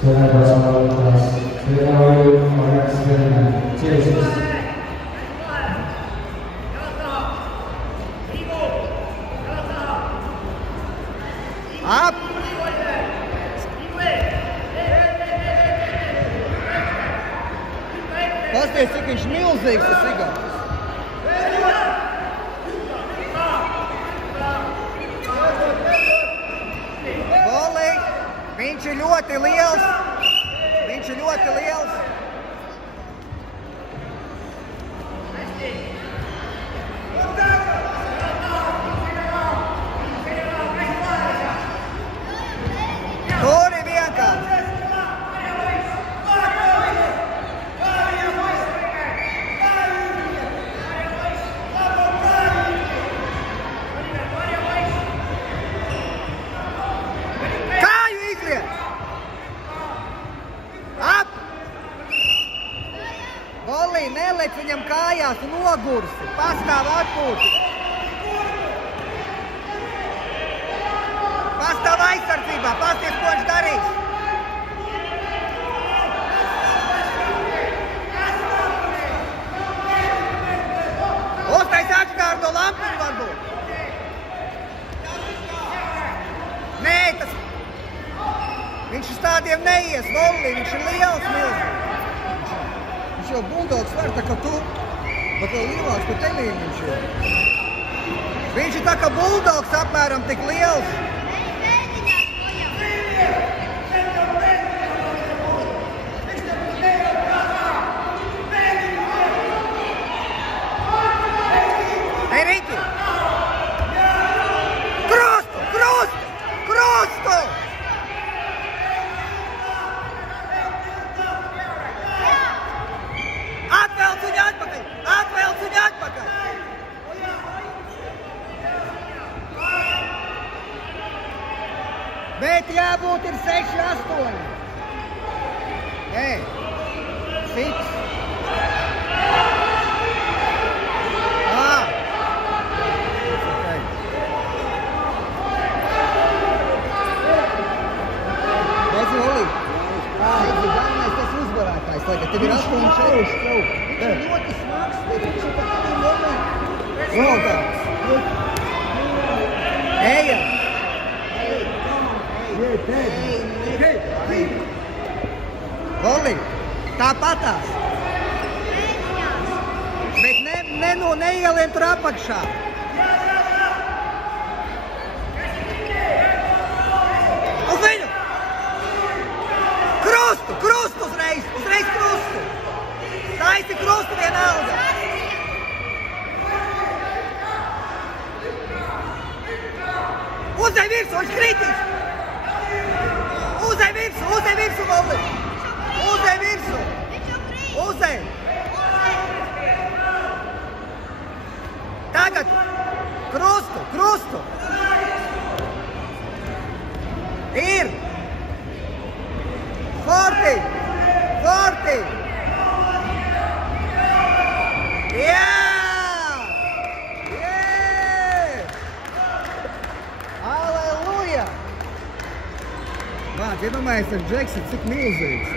Up! Pasties, cik viņš milzīgs tas Igaunis. Volī, viņš ir ļoti liels. Viņš ir ļoti liels. Turi vienkārši. Kāju izliet! Ap! Volī, neliec viņam kājās un nogursi. Pastāv atpūti. Pastāv aizsardzībā. Pasties, ko viņš darīs. Uztais atkārto lampiņu varbūt. Nē, tas... Viņš uz tādiem neies, Volī. Viņš ir liels milzīgs. Viņš jau buldogs var, tā kā tu. Bet vēl lielāks, ka tenīm viņš ir. Viņš ir tā kā buldogs apmēram tik liels. Ei, Riki! Krustu! Krustu! Krustu! Atvelc viņu atpakaļ! Atvelc viņu atpakaļ! Bet jābūt ir 6-8. Ei, fiks. Tas uzvarētājs tagad. Tev ir 8 šeit. Viņš ir ļoti smags. Viņš ir pat notāks. Ejam. Volī, tāpatās. Bet neielien tur apakšā. Uz viņu! Krustu! Krustu uzreiz! Uzreiz krustu! Taisi krustu vienalga! Uzej virsu! Viņš kritīs! Uzej virsu! Uzej virsu, Volī! Uzej virsu! Uzej! Tagad! Krustu! Krustu! Ir! Forti! Forti! Jā! Aleluja! Vārds, iedomājies ar Džeksu, cik milzīgs.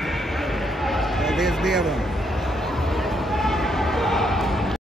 Paldies Dievam!